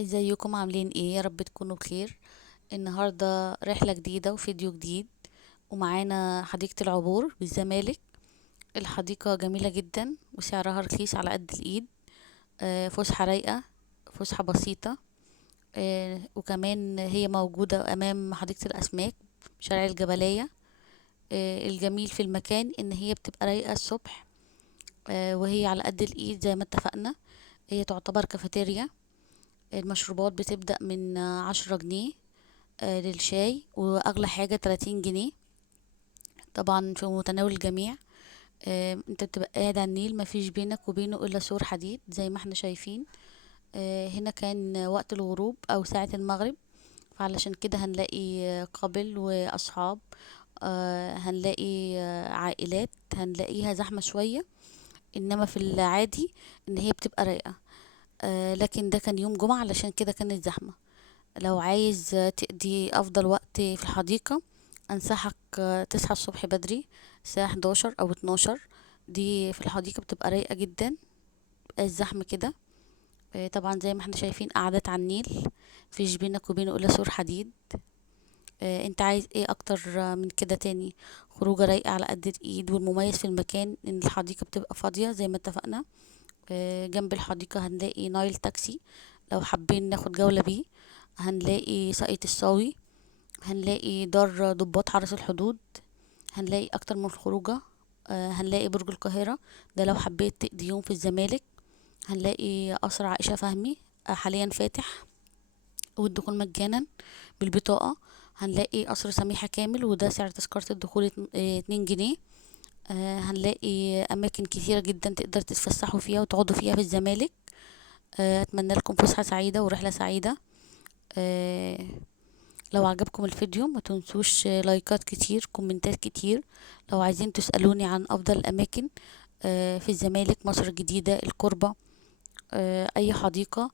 ازيكم عاملين ايه؟ يا رب تكونوا بخير. النهارده رحلة جديدة وفيديو جديد، ومعانا حديقة العبور بالزمالك. الحديقة جميلة جدا وسعرها رخيص على قد الايد. فسحة رايقة، فسحة بسيطة. وكمان هي موجودة امام حديقة الاسماك، شارع الجبلية. الجميل في المكان ان هي بتبقى رايقة الصبح، وهي على قد الايد زي ما اتفقنا. هي تعتبر كافيتيريا. المشروبات بتبدأ من 10 جنيه للشاي، واغلى حاجة 30 جنيه. طبعا في متناول الجميع. انت بتبقى قاعد على النيل، مفيش بينك وبينه الا سور حديد زي ما احنا شايفين. هنا كان وقت الغروب او ساعة المغرب، فعلشان كده هنلاقي قبل واصحاب. هنلاقي عائلات، هنلاقيها زحمة شوية. انما في العادي ان هي بتبقى رايقة. لكن ده كان يوم جمعة علشان كده كانت زحمة. لو عايز تقضي أفضل وقت في الحديقة، أنصحك تصحى الصبح بدري، الساعة 11 أو 12. دي في الحديقة بتبقى رايقة جدا، مبقاش زحمة كده. طبعا زي ما احنا شايفين قعدات على النيل، مفيش بينك وبينه إلا سور حديد. انت عايز ايه أكتر من كده تاني؟ خروجة رايقة على قد الإيد. والمميز في المكان إن الحديقة بتبقى فاضية زي ما اتفقنا. جنب الحديقة هنلاقي نايل تاكسي لو حابين ناخد جولة بيه. هنلاقي ساقية الصاوي، هنلاقي دار ضباط حرس الحدود، هنلاقي اكتر من خروجه. هنلاقي برج القاهرة، ده لو حبيت تقضي يوم في الزمالك. هنلاقي قصر عائشة فهمي، حاليا فاتح والدخول مجانا بالبطاقة. هنلاقي قصر سميحة كامل، وده سعر تذكرة الدخول 2 جنيه. هنلاقي أماكن كثيرة جدا تقدر تتفسحوا فيها وتقعدوا فيها في الزمالك. أتمنى لكم فسحة سعيدة ورحلة سعيدة. آه، لو عجبكم الفيديو ما تنسوش لايكات كتير، كومنتات كتير. لو عايزين تسألوني عن أفضل الأماكن في الزمالك، مصر الجديدة، الكوربة، أي حديقة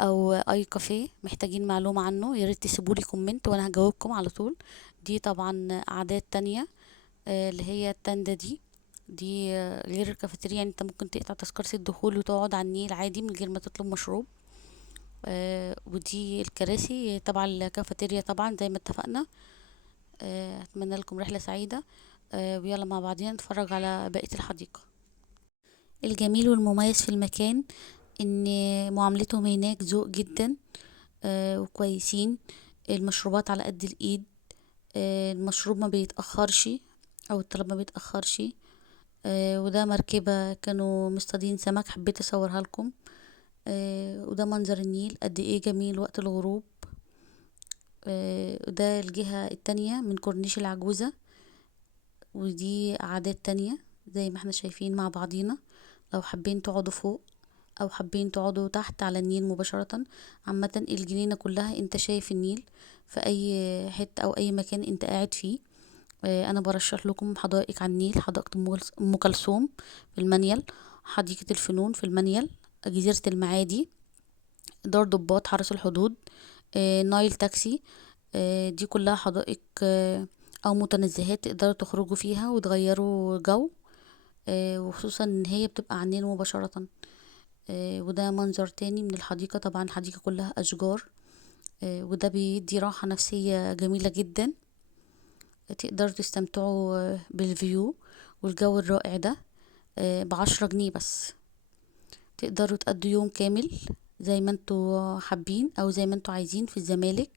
أو أي كافيه محتاجين معلومة عنه، ياريت تسيبولي كومنت وأنا هجاوبكم على طول. دي طبعا أعداد تانية، اللي هي التندة دي غير الكافيتيريا. يعني انت ممكن تقطع تذكرة الدخول وتقعد على النيل عادي من غير ما تطلب مشروب. ودي الكراسي تبع الكافيتيريا طبعا زي ما اتفقنا. اتمنى لكم رحلة سعيدة. ويلا مع بعضنا نتفرج على بقية الحديقة. الجميل والمميز في المكان ان معاملتهم هناك ذوق جدا، وكويسين. المشروبات على قد الايد. المشروب ما بيتأخرش او الطلب ما بيتأخرش. وده مركبة كانوا مصطادين سمك، حبيت اصورها لكم. وده منظر النيل قد ايه جميل وقت الغروب. وده الجهة التانية من كورنيش العجوزة، ودي عادات تانية زي ما احنا شايفين مع بعضينا. لو حابين تقعدوا فوق او حابين تقعدوا تحت على النيل مباشرة. عامة الجنينة كلها انت شايف النيل في اي حتة او اي مكان انت قاعد فيه. انا برشح لكم حدائق على النيل: حديقة ام كلثوم في المنيل، حديقة الفنون في المنيل، جزيرة المعادي، دار ضباط حرس الحدود، نايل تاكسي. دي كلها حدائق او متنزهات تقدروا تخرجوا فيها وتغيروا جو. وخصوصا ان هي بتبقى على النيل مباشرة. وده منظر تاني من الحديقة. طبعا الحديقة كلها اشجار، وده بيدي راحة نفسية جميلة جدا. تقدروا تستمتعوا بالفيو والجو الرائع ده ب10 جنيه بس. تقدروا تقضوا يوم كامل زي ما انتوا حابين او زي ما انتوا عايزين في الزمالك.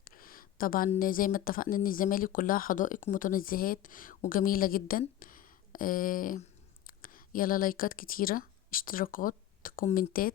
طبعا زي ما اتفقنا ان الزمالك كلها حدائق ومتنزهات وجميلة جدا. آه، يلا لايكات كتيرة، اشتراكات، كومنتات.